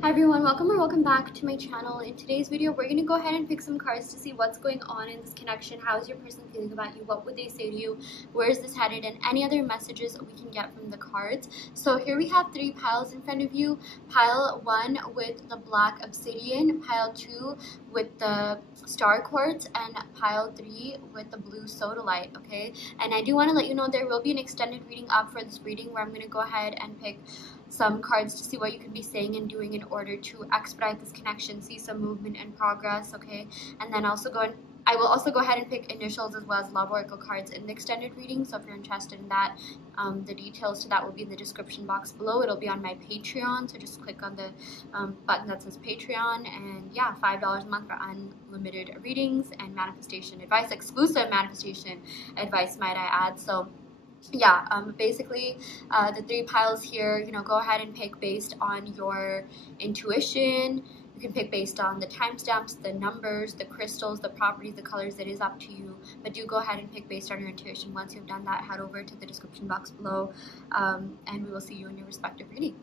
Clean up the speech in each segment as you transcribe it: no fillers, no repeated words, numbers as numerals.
Hi everyone, welcome or welcome back to my channel. In today's video, we're going to go ahead and pick some cards to see what's going on in this connection. How is your person feeling about you? What would they say to you? Where is this headed? And any other messages we can get from the cards. So here we have three piles in front of you. Pile 1 with the black obsidian, pile 2 with the star quartz, and pile 3 with the blue sodalite, okay? And I do want to let you know there will be an extended reading up for this reading where I'm going to go ahead and pick some cards to see what you could be saying and doing in order to expedite this connection, see some movement and progress, okay? And then I will also go ahead and pick initials as well as love oracle cards in the extended reading. So if you're interested in that, the details to that will be in the description box below. It'll be on my Patreon, so just click on the button that says Patreon, and yeah, $5 a month for unlimited readings and manifestation advice, exclusive manifestation advice, might I add. So yeah, basically the three piles here, go ahead and pick based on your intuition. You can pick based on the timestamps, the numbers, the crystals, the properties, the colors. It is up to you, but do go ahead and pick based on your intuition. Once you've done that, head over to the description box below, and we will see you in your respective reading.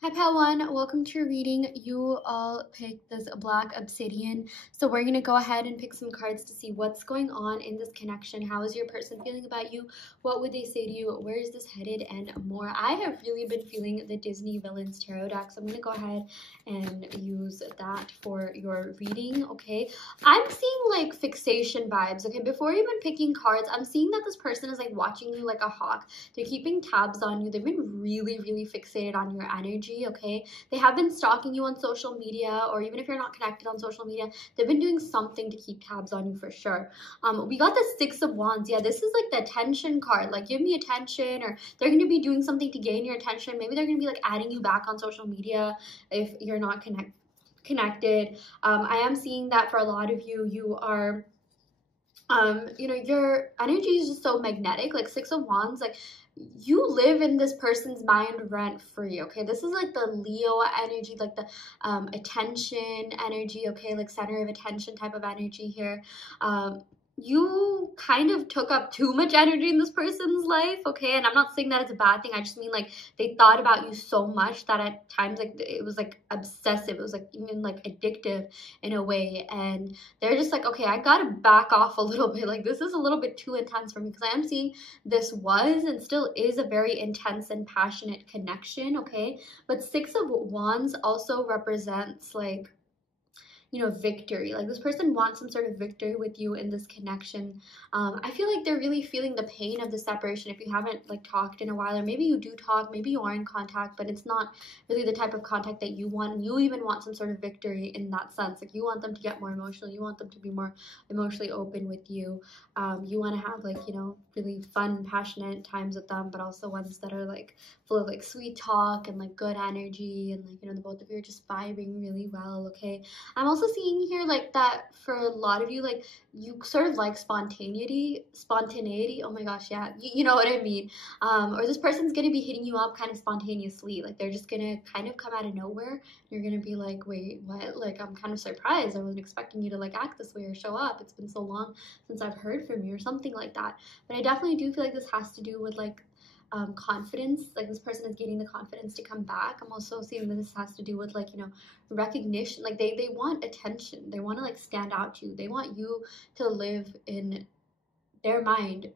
Hi Pal 1, welcome to your reading. You all picked this black obsidian. So we're going to go ahead and pick some cards to see what's going on in this connection. How is your person feeling about you? What would they say to you? Where is this headed? And more. I have really been feeling the Disney Villains Tarot deck, so I'm going to go ahead and use that for your reading, okay? I'm seeing like fixation vibes, okay? Before even picking cards, I'm seeing that this person is like watching you like a hawk. They're keeping tabs on you. They've been really, really fixated on your energy. Okay, they have been stalking you on social media, or even if you're not connected on social media, they've been doing something to keep tabs on you for sure. We got the Six of Wands. Yeah, this is like the attention card, like give me attention, or they're going to be doing something to gain your attention. Maybe they're going to be like adding you back on social media if you're not connected. I am seeing that for a lot of you, you are your energy is just so magnetic. Like Six of Wands, like you live in this person's mind rent free, okay? This is like the Leo energy, like the attention energy, okay? Like center of attention type of energy here. You kind of took up too much energy in this person's life, okay? And I'm not saying that it's a bad thing. I just mean like they thought about you so much that at times like it was like obsessive. It was like even like addictive in a way. And they're just like, okay, I gotta back off a little bit. Like this is a little bit too intense for me, because I am seeing this was and still is a very intense and passionate connection, okay? But Six of Wands also represents like, victory. Like this person wants some sort of victory with you in this connection. I feel like they're really feeling the pain of the separation if you haven't like talked in a while, or maybe you do talk, maybe you are in contact, but it's not really the type of contact that you want. You even want some sort of victory in that sense. Like you want them to get more emotional. You want them to be more emotionally open with you. You want to have like, really fun, passionate times with them, but also ones that are like full of like sweet talk and like good energy, and like, the both of you are just vibing really well, okay? I'm also seeing here like that for a lot of you, like you sort of like spontaneity. Oh my gosh, yeah, you know what I mean. Or this person's gonna be hitting you up kind of spontaneously. Like they're just gonna kind of come out of nowhere. You're gonna be like, wait, what? Like I'm kind of surprised. I wasn't expecting you to like act this way or show up. It's been so long since I've heard from you, or something like that. But I definitely do feel like this has to do with like confidence. Like this person is getting the confidence to come back. I'm also seeing that this has to do with like, recognition. Like they want attention. They want to like stand out to you. They want you to live in their mind.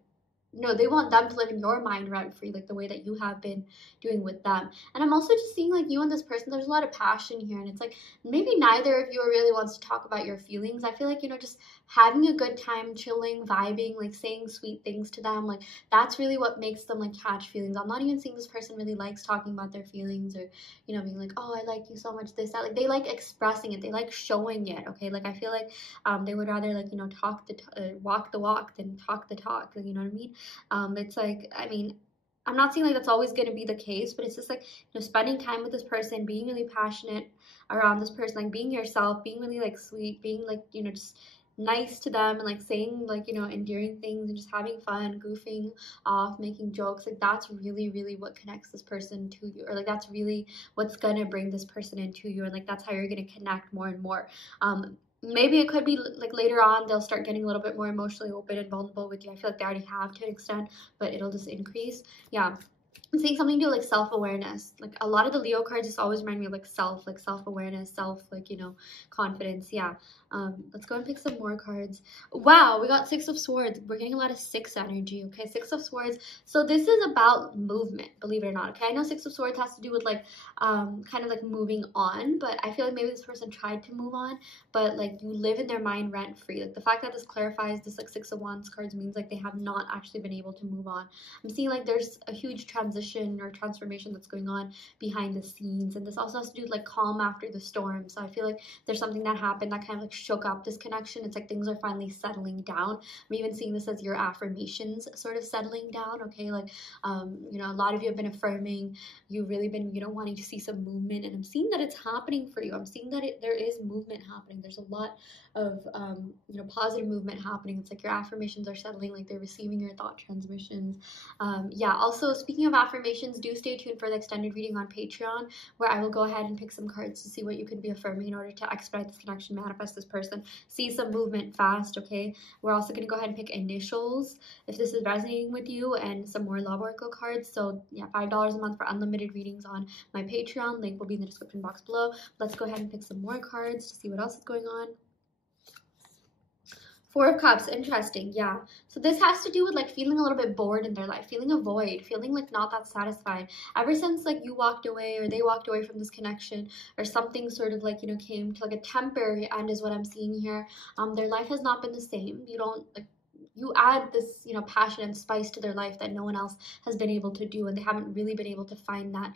No, they want them to live in your mind rent free, like the way that you have been doing with them. And I'm also just seeing like you and this person, there's a lot of passion here, and it's like maybe neither of you really wants to talk about your feelings. I feel like, just having a good time, chilling, vibing, like saying sweet things to them, like that's really what makes them like catch feelings. I'm not even seeing this person really likes talking about their feelings, or being like, oh, I like you so much, this, that. Like they like expressing it, they like showing it, okay? Like I feel like they would rather like walk the walk than talk the talk, like, you know what I mean? It's like, I mean, I'm not saying like that's always going to be the case, but it's just like, spending time with this person, being really passionate around this person, like being yourself, being really like sweet, being like, just nice to them, and like saying like, endearing things, and just having fun, goofing off, making jokes. Like that's really, really what connects this person to you, or like that's really what's gonna bring this person into you, and like that's how you're gonna connect more and more. Maybe it could be like later on they'll start getting a little bit more emotionally open and vulnerable with you. I feel like they already have to an extent, but it'll just increase. Yeah. I'm saying something to do like self-awareness. Like a lot of the Leo cards just always remind me of like self-awareness, like, you know, confidence. Yeah. Let's go and pick some more cards. Wow, we got Six of Swords. We're getting a lot of six energy, okay? Six of Swords. So this is about movement, believe it or not, okay? I know Six of Swords has to do with like kind of like moving on, but I feel like maybe this person tried to move on, but like you live in their mind rent free. Like the fact that this clarifies this like Six of Wands cards means like they have not actually been able to move on. I'm seeing like there's a huge transition or transformation that's going on behind the scenes, and this also has to do with like calm after the storm. So I feel like there's something that happened that kind of like shook up this connection. It's like things are finally settling down. I'm even seeing this as your affirmations sort of settling down, okay? Like you know, a lot of you have been affirming, you've really been, you know, wanting to see some movement, and I'm seeing that it's happening for you. I'm seeing that there is movement happening. There's a lot of you know, positive movement happening. It's like your affirmations are settling, like they're receiving your thought transmissions. Yeah, also speaking of affirmations, do stay tuned for the extended reading on Patreon, where I will go ahead and pick some cards to see what you can be affirming in order to expedite this connection, manifest this person, see some movement fast, okay? We're also going to go ahead and pick initials if this is resonating with you, and some more love oracle cards. So yeah, $5 a month for unlimited readings on my Patreon. Link will be in the description box below. Let's go ahead and pick some more cards to see what else is going on. Four of Cups, interesting, yeah. So this has to do with like feeling a little bit bored in their life, feeling a void, feeling like not that satisfied. Ever since like you walked away or they walked away from this connection, or something sort of like, you know, came to like a temporary end is what I'm seeing here. Their life has not been the same. You don't like, you add this, you know, passion and spice to their life that no one else has been able to do, and they haven't really been able to find that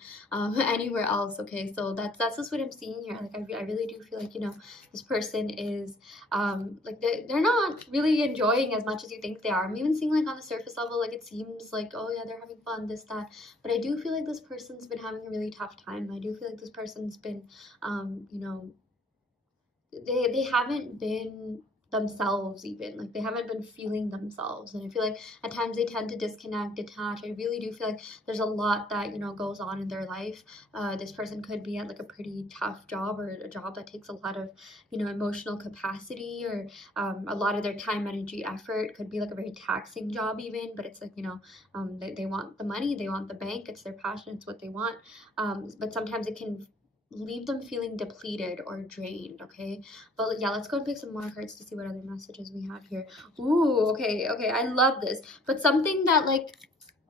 anywhere else, okay? So that's just what I'm seeing here. Like I really do feel like, you know, this person is like they're not really enjoying as much as you think they are. I'm even seeing like on the surface level, like it seems like, oh yeah, they're having fun, this, that, but I do feel like this person's been having a really tough time. I do feel like this person's been you know, they haven't been themselves, even like they haven't been feeling themselves, and I feel like at times they tend to disconnect, detach. I really do feel like there's a lot that, you know, goes on in their life. This person could be at like a pretty tough job, or a job that takes a lot of, you know, emotional capacity, or a lot of their time, energy, effort. Could be like a very taxing job even, but it's like, you know, they want the money, they want the bank, it's their passion, it's what they want. But sometimes it can leave them feeling depleted or drained, okay? But yeah, let's go and pick some more cards to see what other messages we have here. Ooh, okay, I love this. But something that like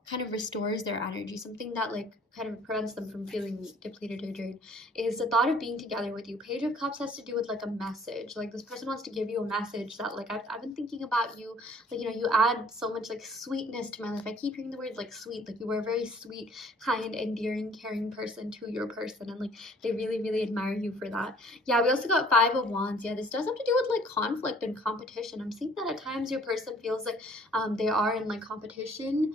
kind of restores their energy, something that like kind of prevents them from feeling depleted or drained, is the thought of being together with you. Page of Cups has to do with like a message. Like this person wants to give you a message that like I've been thinking about you. Like, you know, you add so much like sweetness to my life. I keep hearing the words like sweet. Like you were a very sweet, kind, endearing, caring person to your person, and like they really, really admire you for that. Yeah, we also got Five of Wands. Yeah, this does have to do with like conflict and competition. I'm seeing that at times your person feels like they are in like competition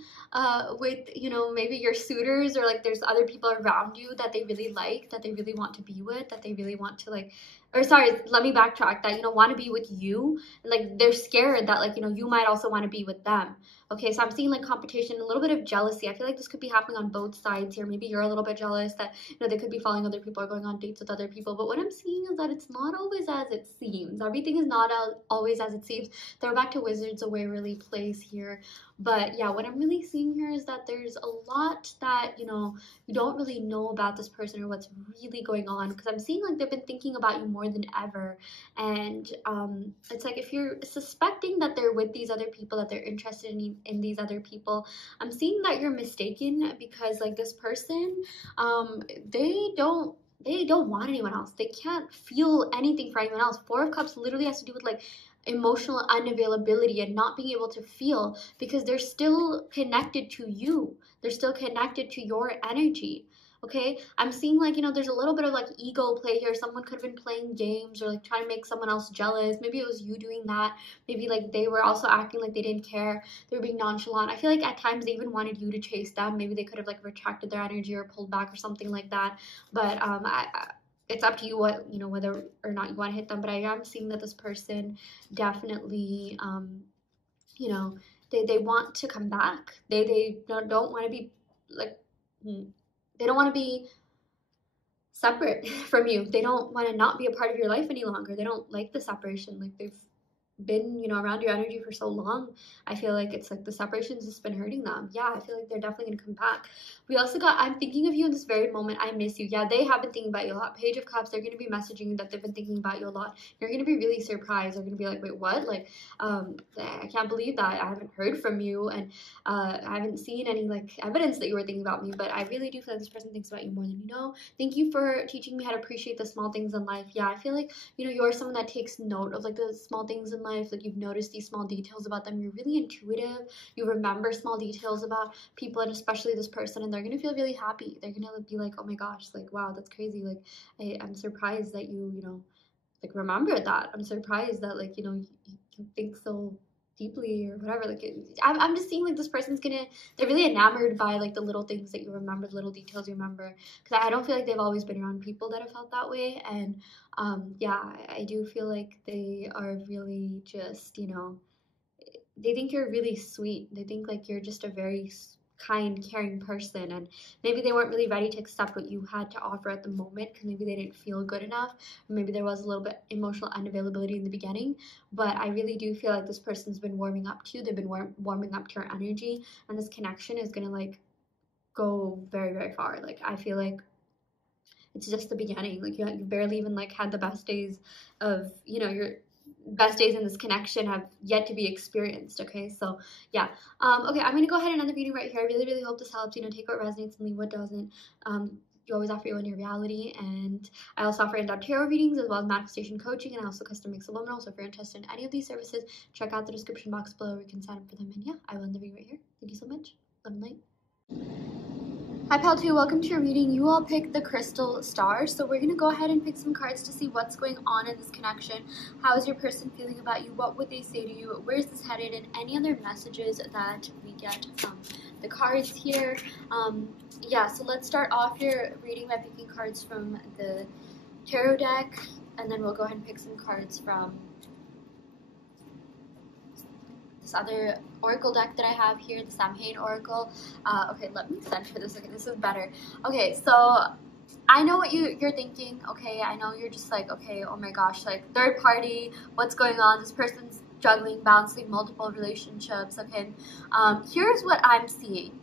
with, you know, maybe your suitors, or like there's other people around you that they really like, that they really want to be with, that they really want to like, or sorry, let me backtrack, that, you know, want to be with you, and like they're scared that like, you know, you might also want to be with them. Okay, so I'm seeing like competition, a little bit of jealousy. I feel like this could be happening on both sides here. Maybe you're a little bit jealous that, you know, they could be following other people or going on dates with other people, but what I'm seeing is that it's not always as it seems. Everything is not always as it seems. Throwback to Wizards of Waverly Place here. But yeah, what I'm really seeing here is that there's a lot that, you know, you don't really know about this person or what's really going on, because I'm seeing like they've been thinking about you more than ever. And it's like if you're suspecting that they're with these other people, that they're interested in these other people, I'm seeing that you're mistaken, because like this person, they don't want anyone else. They can't feel anything for anyone else. Four of Cups literally has to do with like emotional unavailability and not being able to feel, because they're still connected to you. They're still connected to your energy. Okay, I'm seeing like, you know, there's a little bit of like ego play here. Someone could have been playing games or like trying to make someone else jealous. Maybe it was you doing that. Maybe like they were also acting like they didn't care. They were being nonchalant. I feel like at times they even wanted you to chase them. Maybe they could have like retracted their energy or pulled back or something like that. But it's up to you what, you know, whether or not you want to hit them. But I am seeing that this person definitely you know, they want to come back. They don't want to be like they don't want to be separate from you. They don't want to not be a part of your life any longer. They don't like the separation. Like been, you know, around your energy for so long, I feel like it's like the separation's just been hurting them. Yeah, I feel like they're definitely gonna come back. We also got, I'm thinking of you in this very moment, I miss you. Yeah, they have been thinking about you a lot. Page of Cups, they're gonna be messaging you that they've been thinking about you a lot. You're gonna be really surprised. They're gonna be like, wait, what? Like, I can't believe that I haven't heard from you, and I haven't seen any like evidence that you were thinking about me, but I really do feel like this person thinks about you more than you know. Thank you for teaching me how to appreciate the small things in life. Yeah, I feel like, you know, you're someone that takes note of like the small things in life. Like, you've noticed these small details about them. You're really intuitive. You remember small details about people, and especially this person, and they're gonna feel really happy. They're gonna be like, oh my gosh, like, wow, that's crazy. Like, I'm surprised that you know, like, remember that. I'm surprised that, like, you know, you think so deeply or whatever. Like, I'm just seeing like this person's gonna, they're really enamored by like the little things that you remember, the little details you remember, because I don't feel like they've always been around people that have felt that way. And yeah, I do feel like they are really just, you know, they think you're really sweet. They think like you're just a very kind, caring person, and maybe they weren't really ready to accept what you had to offer at the moment, because maybe they didn't feel good enough, or maybe there was a little bit emotional unavailability in the beginning. But I really do feel like this person's been warming up to you. They've been warming up to your energy, and this connection is gonna like go very, very far. Like, I feel like it's just the beginning. Like, you barely even like had the best days of, you know, your best days in this connection have yet to be experienced. Okay, so yeah. Okay, I'm gonna go ahead and end the reading right here. I really, really hope this helps. You know, take what resonates and leave what doesn't. You always offer your own reality, and I also offer in-depth tarot readings as well as manifestation coaching, and I also custom make subliminal. So if you're interested in any of these services, check out the description box below where you can sign up for them. And yeah, I will end the reading right here. Thank you so much. Love and light. Hi Pal 2, welcome to your reading. You all picked the crystal star, so we're going to go ahead and pick some cards to see what's going on in this connection. How is your person feeling about you? What would they say to you? Where is this headed? And any other messages that we get from the cards here. Yeah, so let's start off your reading by picking cards from the tarot deck, and then we'll go ahead and pick some cards from this other oracle deck that I have here, the Samhain Oracle. Okay, let me center this. Okay, this is better. Okay, so I know what you're thinking. Okay, I know you're just like, okay, oh my gosh, like, third party, what's going on? This person's juggling, balancing multiple relationships. Okay, here's what I'm seeing.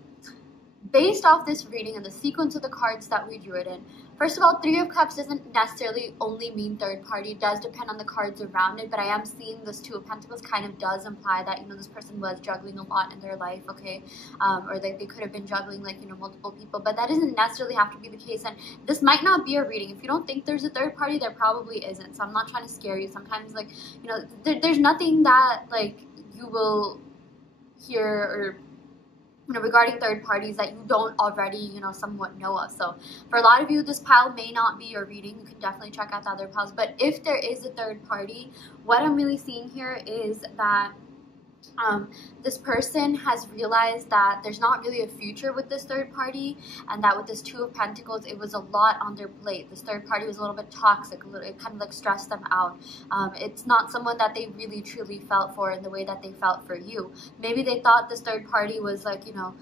Based off this reading and the sequence of the cards that we drew it in, first of all, Three of Cups doesn't necessarily only mean third party. It does depend on the cards around it, but I am seeing this Two of Pentacles kind of does imply that, you know, this person was juggling a lot in their life, okay? Or they could have been juggling, like, you know, multiple people, but that doesn't necessarily have to be the case, and this might not be a reading. If you don't think there's a third party, there probably isn't, so I'm not trying to scare you. Sometimes, like, you know, there's nothing that, like, you will hear or, you know, regarding third parties that you don't already, you know, somewhat know of. So for a lot of you, this pile may not be your reading. You can definitely check out the other piles. But if there is a third party, what I'm really seeing here is that this person has realized that there's not really a future with this third party, and that with this Two of Pentacles, it was a lot on their plate. This third party was a little bit toxic, it kind of like stressed them out. It's not someone that they really truly felt for in the way that they felt for you. Maybe they thought this third party was, like, you know,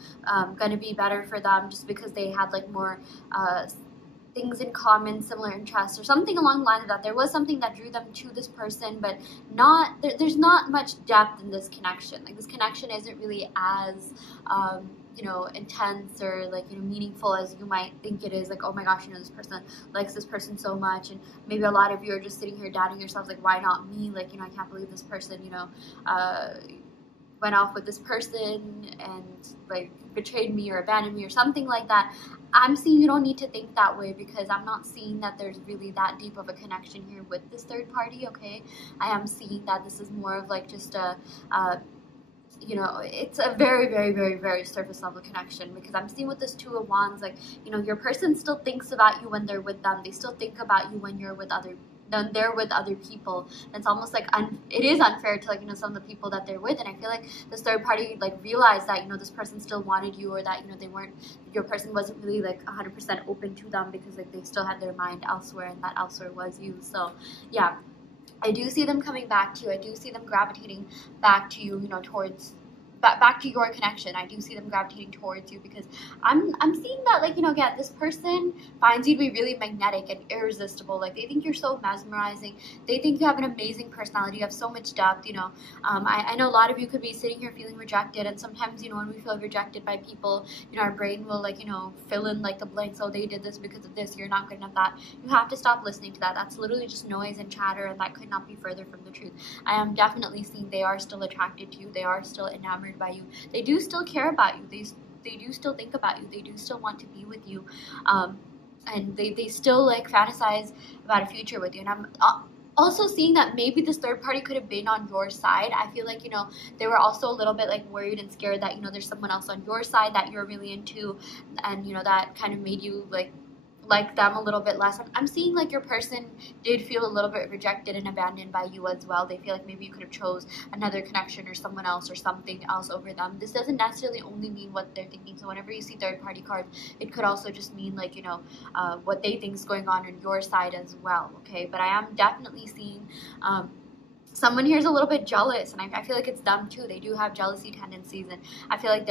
going to be better for them just because they had like more things in common, similar interests, or something along the lines of that. There was something that drew them to this person, but there's not much depth in this connection. Like, this connection isn't really as you know, intense or, like, you know, meaningful as you might think it is. Like, oh my gosh, you know, this person likes this person so much, and maybe a lot of you are just sitting here doubting yourselves, like, why not me? Like, you know, I can't believe this person, you know, went off with this person and, like, betrayed me or abandoned me or something like that. I'm seeing you don't need to think that way, because I'm not seeing that there's really that deep of a connection here with this third party, okay? I am seeing that this is more of like just a, you know, it's a very, very, very, very surface level connection, because I'm seeing with this Two of Wands, like, you know, your person still thinks about you when they're with them. They still think about you when you're with they're with other people. And it's almost like it is unfair to, like, you know, some of the people that they're with, and I feel like this third party, like, realized that, you know, this person still wanted you, or that, you know, your person wasn't really like 100% open to them, because, like, they still had their mind elsewhere, and that elsewhere was you. So yeah, I do see them coming back to you. I do see them gravitating back to you, you know, towards back to your connection, I do see them gravitating towards you because I'm seeing that, like, you know, again, this person finds you to be really magnetic and irresistible. Like, they think you're so mesmerizing. They think you have an amazing personality. You have so much depth, you know. I know a lot of you could be sitting here feeling rejected, and sometimes, you know, when we feel rejected by people, you know, our brain will, like, you know, fill in like the blanks. Oh, they did this because of this. You're not good enough. That you have to stop listening to that. That's literally just noise and chatter, and that could not be further from the truth. I am definitely seeing they are still attracted to you. They are still enamored by you. They do still care about you. They do still think about you. They do still want to be with you, and they still like fantasize about a future with you. And I'm also seeing that maybe this third party could have been on your side. I feel like, you know, they were also a little bit like worried and scared that, you know, there's someone else on your side that you're really into, and, you know, that kind of made you like them a little bit less. I'm seeing like your person did feel a little bit rejected and abandoned by you as well. They feel like maybe you could have chose another connection or someone else or something else over them. This doesn't necessarily only mean what they're thinking. So whenever you see third party cards, it could also just mean, like, you know, what they think is going on your side as well. Okay, but I am definitely seeing someone here is a little bit jealous, and I feel like it's them too. They do have jealousy tendencies, and I feel like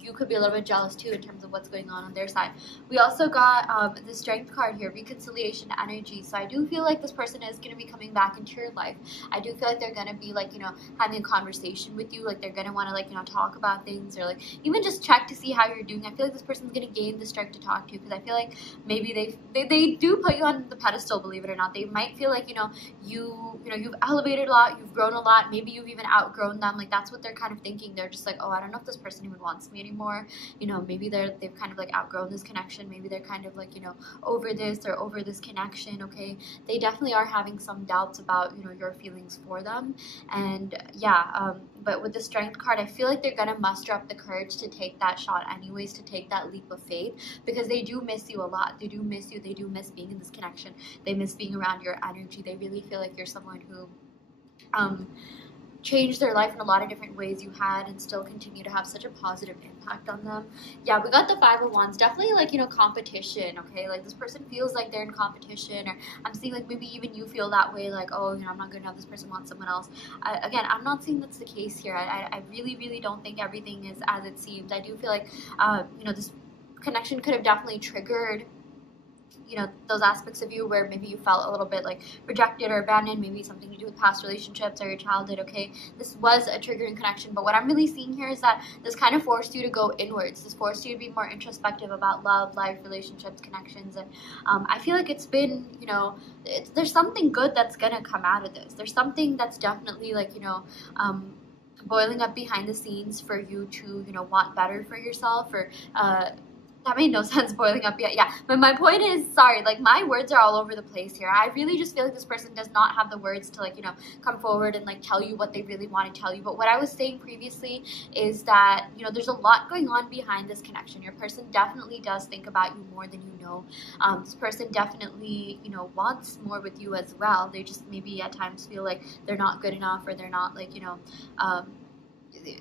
you could be a little bit jealous too in terms of what's going on their side. We also got the Strength card here, reconciliation energy. So I do feel like this person is going to be coming back into your life. I do feel like they're going to be, like, you know, having a conversation with you. Like, they're going to want to, like, you know, talk about things, or like even just check to see how you're doing. I feel like this person's going to gain the strength to talk to you, because I feel like maybe they do put you on the pedestal, believe it or not. They might feel like, you know, you've elevated a lot, you've grown a lot, maybe you've even outgrown them. Like, that's what they're kind of thinking. They're just like, oh, I don't know if this person even wants me anymore. You know, maybe they've kind of like outgrown this connection. Maybe they're kind of like, you know, over this or over this connection. Okay, they definitely are having some doubts about, you know, your feelings for them. And yeah, but with the Strength card, I feel like they're gonna muster up the courage to take that shot anyways, to take that leap of faith, because they do miss you a lot. They do miss you. They do miss being in this connection. They miss being around your energy. They really feel like you're someone who changed their life in a lot of different ways you had, and still continue to have such a positive impact on them. Yeah, we got the Five of Wands. Definitely, like, you know, competition. Okay, like, this person feels like they're in competition, or I'm seeing like maybe even you feel that way, like, oh, you know, I'm not good enough, this person wants someone else. Again, I'm not saying that's the case here. I really don't think everything is as it seems. I do feel like you know, this connection could have definitely triggered, you know, those aspects of you where maybe you felt a little bit like rejected or abandoned, maybe something to do with past relationships or your childhood. Okay, this was a triggering connection, but what I'm really seeing here is that this kind of forced you to go inwards. This forced you to be more introspective about love, life, relationships, connections, and I feel like it's been, you know, there's something good that's gonna come out of this. There's something that's definitely, like, you know, boiling up behind the scenes for you to, you know, want better for yourself, or that made no sense, boiling up yet. Yeah, but my point is, sorry, like, my words are all over the place here. I really just feel like this person does not have the words to, like, you know, come forward and like tell you what they really want to tell you. But what I was saying previously is that, you know, there's a lot going on behind this connection. Your person definitely does think about you more than you know. This person definitely, you know, wants more with you as well. They just maybe at times feel like they're not good enough, or they're not, like, you know,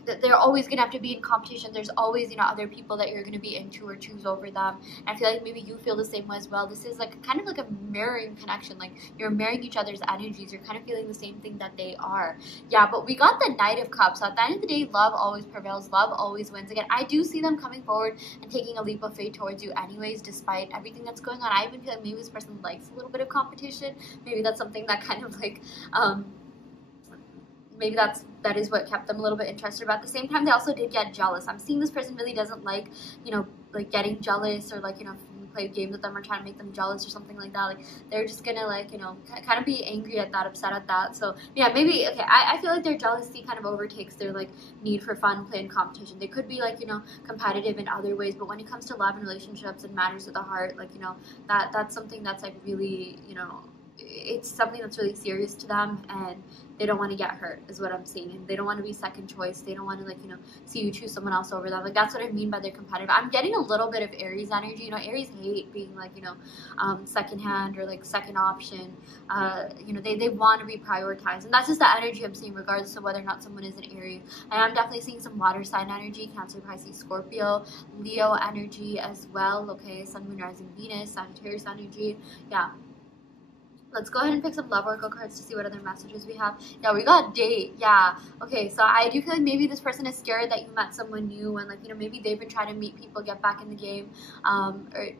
they're always going to have to be in competition. There's always, you know, other people that you're going to be into or choose over them. And I feel like maybe you feel the same way as well. This is like kind of like a mirroring connection. Like, you're mirroring each other's energies. You're kind of feeling the same thing that they are. Yeah, but we got the Knight of Cups. So at the end of the day, love always prevails. Love always wins. Again, I do see them coming forward and taking a leap of faith towards you anyways, despite everything that's going on. I even feel like maybe this person likes a little bit of competition. Maybe that's something that kind of like, maybe that is what kept them a little bit interested. But at the same time, they also did get jealous. I'm seeing this person really doesn't like, you know, like getting jealous, or like, you know, play games with them or trying to make them jealous or something like that. Like, they're just gonna, like, you know, kind of be angry at that, upset at that. So yeah, maybe, okay, I feel like their jealousy kind of overtakes their like need for fun, play, and competition. They could be, like, you know, competitive in other ways, but when it comes to love and relationships and matters of the heart, like, you know, that's something that's like really, you know, it's something that's really serious to them, and they don't want to get hurt, is what I'm seeing. And they don't want to be second choice. They don't want to, like, you know, see you choose someone else over them. Like, that's what I mean by they're competitive. I'm getting a little bit of Aries energy. You know, Aries hate being, like, you know, second hand or like second option. You know, they want to be prioritized, and that's just the energy I'm seeing, regardless of whether or not someone is an Aries. I am definitely seeing some water sign energy: Cancer, Pisces, Scorpio, Leo energy as well. Okay, Sun, Moon, Rising, Venus, Sagittarius energy. Yeah. Let's go ahead and pick some love oracle cards to see what other messages we have. Yeah, we got date. Yeah. Okay, so I do feel like maybe this person is scared that you met someone new, and like, you know, maybe they've been trying to meet people, get back in the game.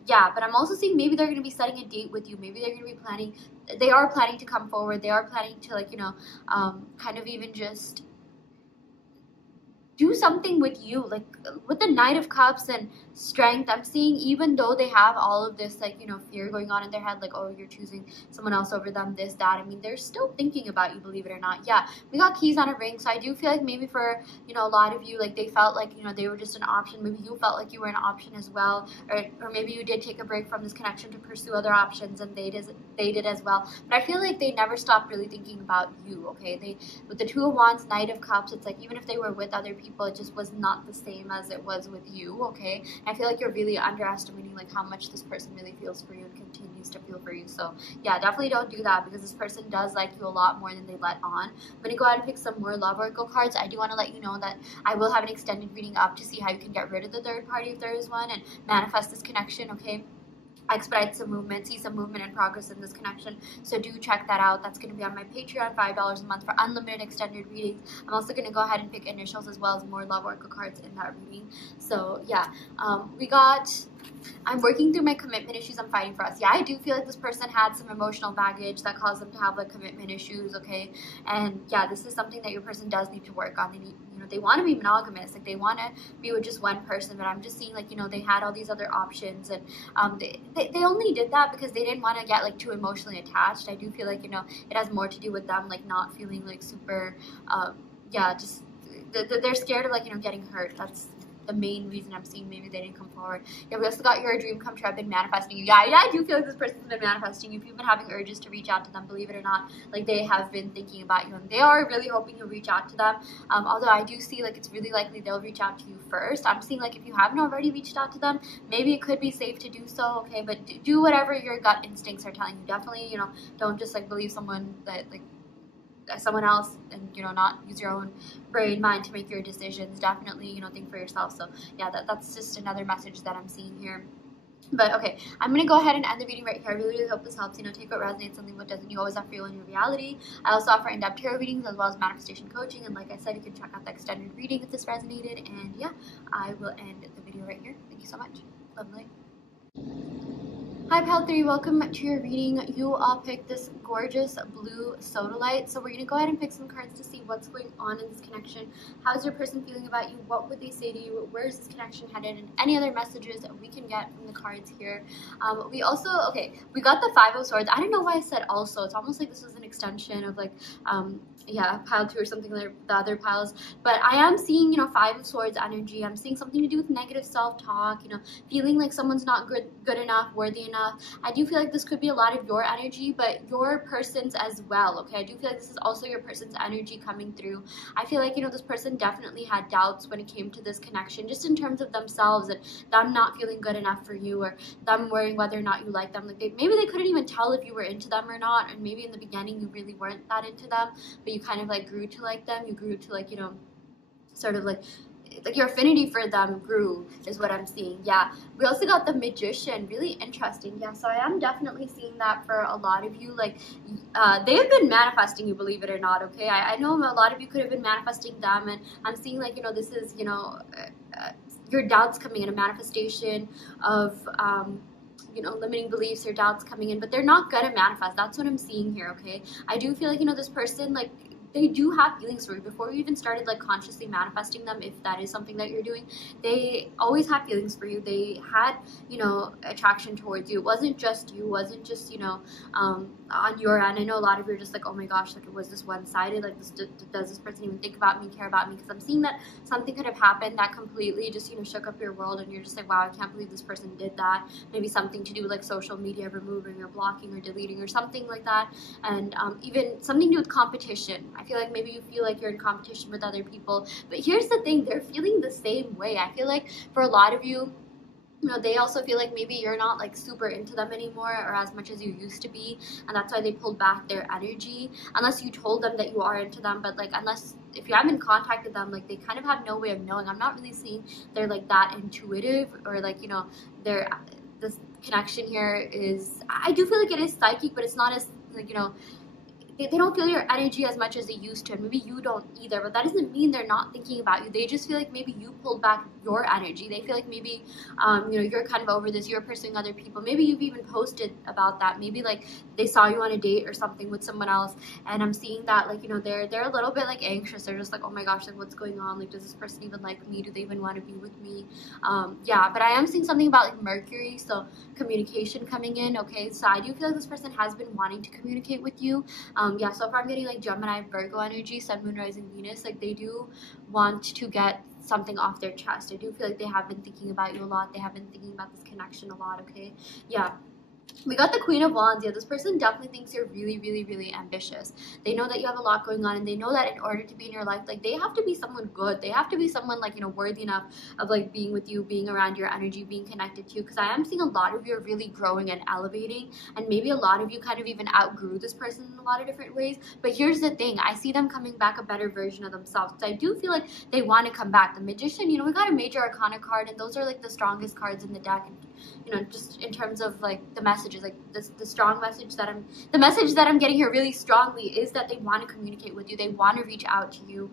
Yeah, but I'm also seeing maybe they're going to be setting a date with you. Maybe they're going to be planning, they are planning to come forward. They are planning to, like, you know, kind of even just do something with you, like with the Knight of Cups and strength. I'm seeing, even though they have all of this, like, you know, fear going on in their head, like, oh, you're choosing someone else over them, this, that, I mean, they're still thinking about you, believe it or not. Yeah, we got keys on a ring. So I do feel like maybe for, you know, a lot of you, like, they felt like, you know, they were just an option. Maybe you felt like you were an option as well, or maybe you did take a break from this connection to pursue other options, and they did as well. But I feel like they never stopped really thinking about you. Okay, they, with the Two of Wands, Knight of Cups, it's like even if they were with other people, it just was not the same as it was with you. Okay, I feel like you're really underestimating like how much this person really feels for you and continues to feel for you. So yeah, definitely don't do that, because this person does like you a lot more than they let on. I'm gonna go ahead and pick some more love oracle cards. I do want to let you know that I will have an extended reading up to see how you can get rid of the third party if there is one, and manifest this connection. Okay, expedite some movement, see some movement and progress in this connection. So do check that out. That's going to be on my Patreon, $5 a month for unlimited extended readings. I'm also going to go ahead and pick initials as well as more love oracle cards in that reading. So yeah, I'm working through my commitment issues. I'm fighting for us. Yeah, I do feel like this person had some emotional baggage that caused them to have like commitment issues. Okay, and yeah, this is something that your person does need to work on. They need, you know, they want to be monogamous, like they want to be with just one person, but I'm just seeing like, you know, they had all these other options, and they only did that because they didn't want to get like too emotionally attached. I do feel like, you know, it has more to do with them like not feeling like super yeah, just they're scared of like, you know, getting hurt. That's the main reason I'm seeing maybe they didn't come forward. Yeah, we also got your dream come true. I've been manifesting you. Yeah, I do feel like this person's been manifesting you. If you've been having urges to reach out to them, believe it or not, like they have been thinking about you, and they are really hoping you'll reach out to them. Although I do see like it's really likely they'll reach out to you first. I'm seeing like if you haven't already reached out to them, maybe it could be safe to do so. Okay, but do whatever your gut instincts are telling you. Definitely, you know, don't just like believe someone that like someone else, and you know, not use your own brain mind to make your decisions. Definitely, you know, think for yourself. So yeah, that's just another message that I'm seeing here. But okay, I'm gonna go ahead and end the reading right here. I really hope this helps. You know, take what resonates, something what doesn't. You always have free will in your reality. I also offer in-depth tarot readings as well as manifestation coaching, and like I said, you can check out the extended reading if this resonated. And yeah, I will end the video right here. Thank you so much. Lovely. Hi Pal 3, welcome to your reading. You all picked this gorgeous blue Sodalite. So we're going to go ahead and pick some cards to see what's going on in this connection. How's your person feeling about you? What would they say to you? Where's this connection headed? And any other messages that we can get from the cards here. We also, okay, we got the Five of Swords. I don't know why I said also. It's almost like this was an extension of like, yeah, pile 2 or something like the other piles. But I am seeing, you know, Five of Swords energy. I'm seeing something to do with negative self-talk, you know, feeling like someone's not good enough, worthy enough. I do feel like this could be a lot of your energy, but your person's as well. Okay, I do feel like this is also your person's energy coming through. I feel like, you know, this person definitely had doubts when it came to this connection, just in terms of themselves and them not feeling good enough for you, or them worrying whether or not you like them. Like maybe they couldn't even tell if you were into them or not, and maybe in the beginning you really weren't that into them, but you kind of like grew to like them. You grew to like, you know, sort of like your affinity for them grew, is what I'm seeing. Yeah, we also got the Magician. Really interesting. Yeah, so I am definitely seeing that for a lot of you. Like they have been manifesting you, believe it or not. Okay, I know a lot of you could have been manifesting them, and I'm seeing like, you know, this is, you know, your doubts coming in, a manifestation of you know, limiting beliefs or doubts coming in, but they're not gonna manifest. That's what I'm seeing here. Okay, I do feel like, you know, this person, like, they do have feelings for you before you even started like consciously manifesting them. If that is something that you're doing, they always had feelings for you. They had, you know, attraction towards you. It wasn't just you, wasn't just, you know, on your end. I know a lot of you are just like, oh my gosh, like it was this one-sided, like this, does this person even think about me, care about me? Because I'm seeing that something could have happened that completely just, you know, shook up your world, and you're just like, wow, I can't believe this person did that. Maybe something to do with like social media removing or blocking or deleting or something like that. And even something to do with competition. I feel like maybe you feel like you're in competition with other people, but here's the thing, they're feeling the same way. I feel like for a lot of you, you know, they also feel like maybe you're not like super into them anymore, or as much as you used to be, and that's why they pulled back their energy, unless you told them that you are into them. But like, unless, if you haven't contacted them, like they kind of have no way of knowing. I'm not really seeing they're like that intuitive, or like, you know, they're, this connection here is, I do feel like it is psychic, but it's not as like, you know, they don't feel your energy as much as they used to, and maybe you don't either, but that doesn't mean they're not thinking about you. They just feel like maybe you pulled back your energy. They feel like maybe, you know, you're kind of over this, you're pursuing other people. Maybe you've even posted about that. Maybe like they saw you on a date or something with someone else, and I'm seeing that, like, you know, they're a little bit like anxious. They're just like, oh my gosh, like what's going on? Like, does this person even like me? Do they even want to be with me? Yeah, but I am seeing something about like Mercury, so communication coming in, okay? So I do feel like this person has been wanting to communicate with you. Yeah, so far I'm getting like Gemini, Virgo energy, Sun, Moon, Rising, Venus. Like they do want to get something off their chest. I do feel like they have been thinking about you a lot. They have been thinking about this connection a lot, okay? Yeah. We got the Queen of Wands. Yeah, this person definitely thinks you're really, really, really ambitious. They know that you have a lot going on, and they know that in order to be in your life, like, they have to be someone good. They have to be someone, like, you know, worthy enough of, like, being with you, being around your energy, being connected to you. Because I am seeing a lot of you are really growing and elevating, and maybe a lot of you kind of even outgrew this person in a lot of different ways. But here's the thing. I see them coming back a better version of themselves. So I do feel like they want to come back. The Magician, you know, we got a Major Arcana card, and those are, like, the strongest cards in the deck. And, you know, just in terms of like the messages, like the strong message that I'm getting here really strongly is that they want to communicate with you. They want to reach out to you.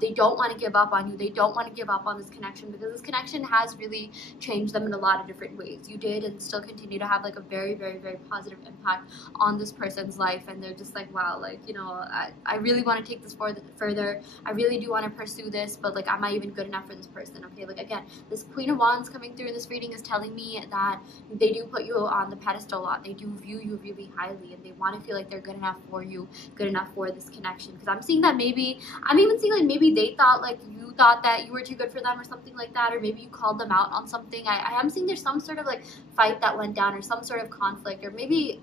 They don't want to give up on you. They don't want to give up on this connection, because this connection has really changed them in a lot of different ways. You did and still continue to have like a very, very, very positive impact on this person's life, and they're just like, wow, like, you know, I really want to take this further. I really do want to pursue this, but like, am I even good enough for this person? Okay, like again, this Queen of Wands coming through in this reading is telling me that they do put you on the pedestal a lot. They do view you really highly, and they want to feel like they're good enough for you, good enough for this connection. Because I'm seeing that maybe, I'm even seeing like maybe they thought like you thought that you were too good for them or something like that, or maybe you called them out on something. I am seeing there's some sort of like fight that went down, or some sort of conflict, or maybe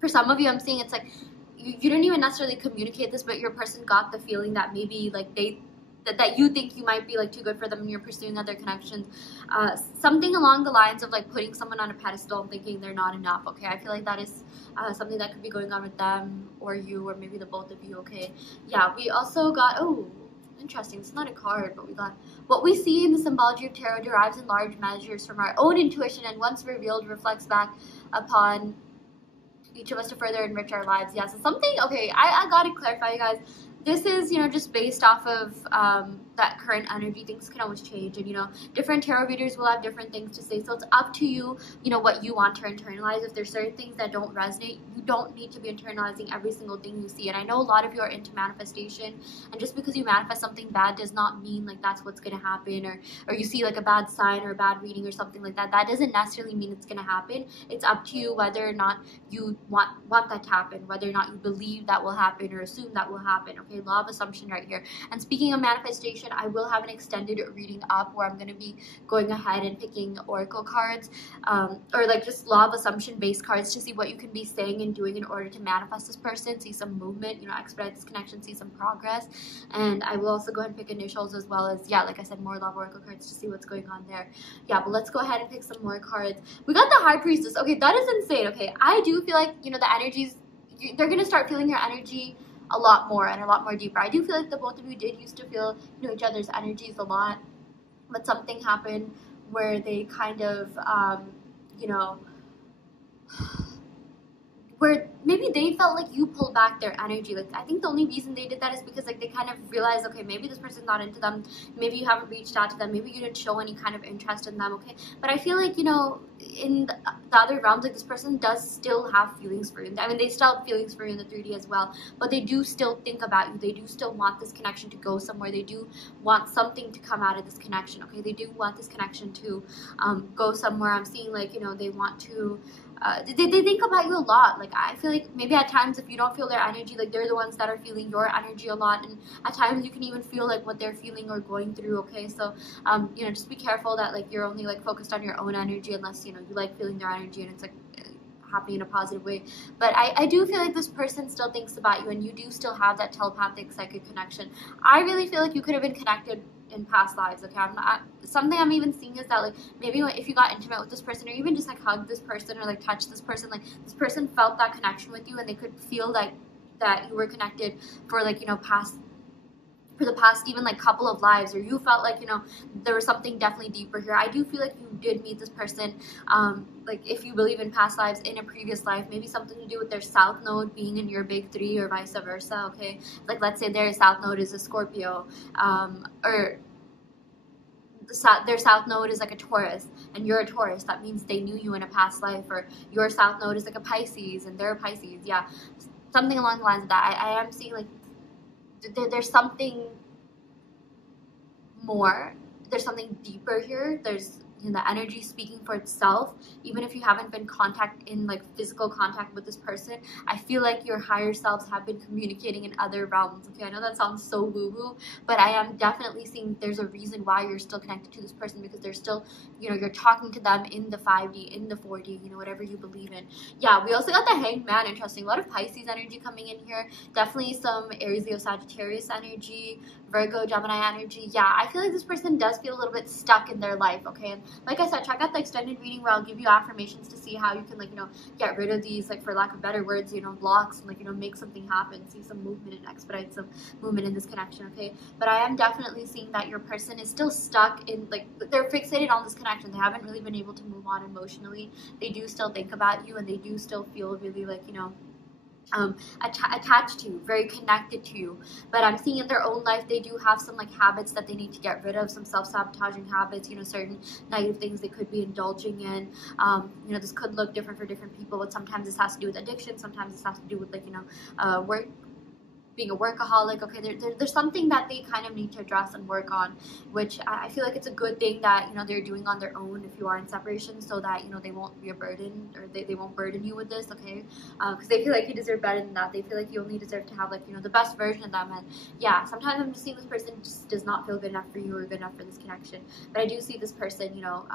for some of you I'm seeing it's like you didn't even necessarily communicate this, but your person got the feeling that maybe like that you think you might be like too good for them and you're pursuing other connections. Something along the lines of like putting someone on a pedestal and thinking they're not enough, okay? I feel like that is something that could be going on with them or you, or maybe the both of you, okay? Yeah, we also got, oh, interesting, it's not a card, but we got, what we see in the symbology of tarot derives in large measures from our own intuition, and once revealed reflects back upon each of us to further enrich our lives. Yeah, so something, okay, I gotta clarify, you guys. This is, you know, just based off of that current energy. Things can always change, and, you know, different tarot readers will have different things to say, so it's up to you, you know, what you want to internalize. If there's certain things that don't resonate, you don't need to be internalizing every single thing you see. And I know a lot of you are into manifestation, and just because you manifest something bad does not mean like that's what's going to happen, or you see like a bad sign or a bad reading or something like that. That doesn't necessarily mean it's going to happen. It's up to you whether or not you want that to happen, whether or not you believe that will happen or assume that will happen. Okay, law of assumption right here. And speaking of manifestation, I will have an extended reading up where I'm going to be going ahead and picking oracle cards, or like just law of assumption based cards, to see what you can be saying and doing in order to manifest this person, see some movement, you know, expedite this connection, see some progress. And I will also go ahead and pick initials, as well as, yeah, like I said, more love oracle cards to see what's going on there. Yeah, but let's go ahead and pick some more cards. We got the High Priestess. Okay, that is insane. Okay, I do feel like, you know, the energies, they're going to start feeling your energy a lot more and a lot more deeper. I do feel like the both of you did used to feel, you know, each other's energies a lot, but something happened where they kind of, you know, where maybe they felt like you pulled back their energy. Like, I think the only reason they did that is because like they kind of realized, okay, maybe this person's not into them, maybe you haven't reached out to them, maybe you didn't show any kind of interest in them, okay? But I feel like, you know, in the other realms, like this person does still have feelings for you. I mean, they still have feelings for you in the 3D as well, but they do still think about you. They do still want this connection to go somewhere. They do want something to come out of this connection, okay? They do want this connection to go somewhere. I'm seeing like, you know, they want to they think about you a lot. Like, I feel like maybe at times if you don't feel their energy, like they're the ones that are feeling your energy a lot, and at times you can even feel like what they're feeling or going through, okay? So you know, just be careful that like you're only like focused on your own energy, unless, you know, you like feeling their energy and it's like happening in a positive way. But I do feel like this person still thinks about you, and you do still have that telepathic psychic connection. I really feel like you could have been connected in past lives, okay? Something I'm even seeing is that like maybe if you got intimate with this person, or even just like hug this person or like touch this person, like this person felt that connection with you, and they could feel like that you were connected for like, you know, for the past even like couple of lives, or you felt like, you know, there was something definitely deeper here. I do feel like you did meet this person, like if you believe in past lives, in a previous life, maybe something to do with their south node being in your big three or vice versa, okay? Like let's say their south node is a Scorpio, or their south node is like a Taurus and you're a Taurus. That means they knew you in a past life. Or your south node is like a Pisces and they're a Pisces. Yeah, something along the lines of that. I am seeing like there's something more, there's something deeper here. There's, you know, the energy speaking for itself. Even if you haven't been in like physical contact with this person, I feel like your higher selves have been communicating in other realms. Okay, I know that sounds so woo-woo, but I am definitely seeing there's a reason why you're still connected to this person, because they're still, you know, you're talking to them in the 5D, in the 4D, you know, whatever you believe in. Yeah, we also got the Hanged Man. Interesting. A lot of Pisces energy coming in here. Definitely some Aries, Leo, Sagittarius energy, Virgo, Gemini energy. Yeah, I feel like this person does feel a little bit stuck in their life, okay? And like I said, check out the extended reading where I'll give you affirmations to see how you can, like, you know, get rid of these, like, for lack of better words, you know, blocks, and, like, you know, make something happen, see some movement and expedite some movement in this connection, okay? But I am definitely seeing that your person is still stuck in, like, they're fixated on this connection. They haven't really been able to move on emotionally. They do still think about you, and they do still feel really, like, you know, attached to you, very connected to you. But I'm seeing in their own life they do have some like habits that they need to get rid of, some self-sabotaging habits, you know, certain negative things they could be indulging in. You know, this could look different for different people, but sometimes this has to do with addiction, sometimes this has to do with, like, you know, work, being a workaholic. Okay, there's something that they kind of need to address and work on, which I feel like it's a good thing that, you know, they're doing on their own if you are in separation, so that, you know, they won't be a burden, or they won't burden you with this, okay? Because they feel like you deserve better than that. They feel like you only deserve to have, like, you know, the best version of them. And yeah, sometimes I'm just seeing this person just does not feel good enough for you or good enough for this connection. But I do see this person, you know,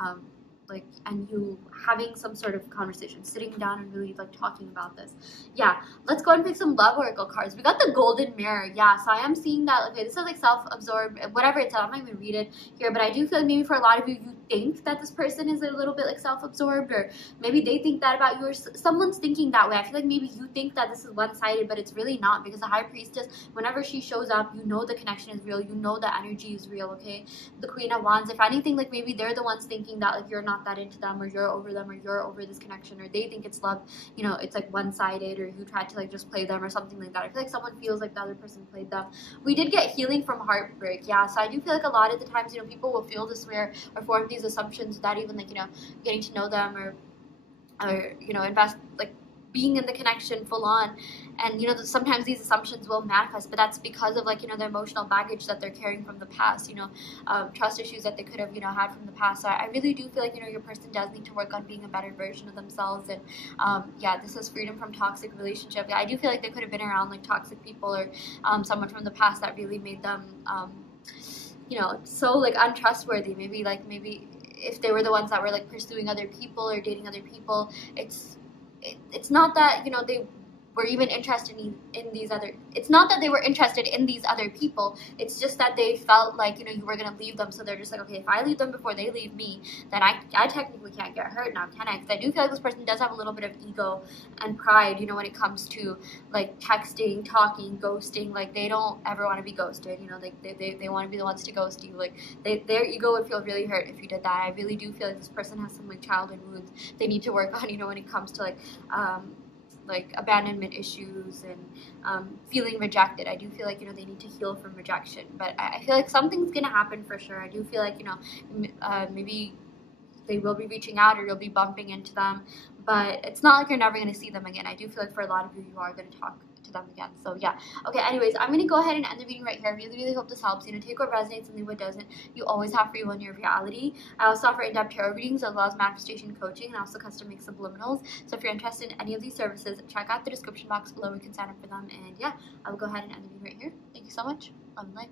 like, and you having some sort of conversation, sitting down and really, like, talking about this. Yeah, let's go and pick some love oracle cards. We got the golden mirror. Yeah, so I am seeing that, okay, this is like self-absorbed, whatever it's, I'm not even read it here, but I do feel like maybe for a lot of you, you think that this person is a little bit like self-absorbed, or maybe they think that about you, or someone's thinking that way. I feel like maybe you think that this is one-sided, but it's really not, because the High Priestess, whenever she shows up, you know the connection is real, you know the energy is real, okay? The Queen of Wands, if anything, like, maybe they're the ones thinking that, like, you're not that into them, or you're over them, or you're over this connection, or they think it's love, you know, it's like one-sided, or you tried to, like, just play them or something like that. I feel like someone feels like the other person played them. We did get healing from heartbreak. Yeah, so I do feel like a lot of the times, you know, people will feel this way, or form these assumptions without even, like, you know, getting to know them, or you know, invest, like, being in the connection full on. And, you know, sometimes these assumptions will manifest, but that's because of, like, you know, the emotional baggage that they're carrying from the past, you know, trust issues that they could have, you know, had from the past. So I really do feel like, you know, your person does need to work on being a better version of themselves. And yeah, this is freedom from toxic relationship. I do feel like they could have been around, like, toxic people, or someone from the past that really made them you know, so, like, untrustworthy. Maybe if they were the ones that were, like, pursuing other people or dating other people, it's not that, you know, they were even interested in these other, it's not that they were interested in these other people, it's just that they felt like, you know, you were going to leave them, so they're just like, okay, if I leave them before they leave me, then I technically can't get hurt now, can I? Because I do feel like this person does have a little bit of ego and pride, you know, when it comes to, like, texting, talking, ghosting. Like, they don't ever want to be ghosted, you know, like, they want to be the ones to ghost you. Like, their ego would feel really hurt if you did that. I really do feel like this person has some, like, childhood wounds they need to work on, you know, when it comes to, like abandonment issues and feeling rejected. I do feel like, you know, they need to heal from rejection. But I feel like something's gonna happen for sure. I do feel like, you know, maybe they will be reaching out, or you'll be bumping into them, but it's not like you're never going to see them again. I do feel like for a lot of you, you are going to talk to them again. So yeah. Okay, anyways, I'm going to go ahead and end the reading right here. I really, really hope this helps. You know, take what resonates and leave what doesn't. You always have free will in your reality. I also offer in-depth tarot readings, as well as manifestation coaching, and also custom make subliminals. So if you're interested in any of these services, check out the description box below. We can sign up for them. And yeah, I will go ahead and end the reading right here. Thank you so much. Love and light.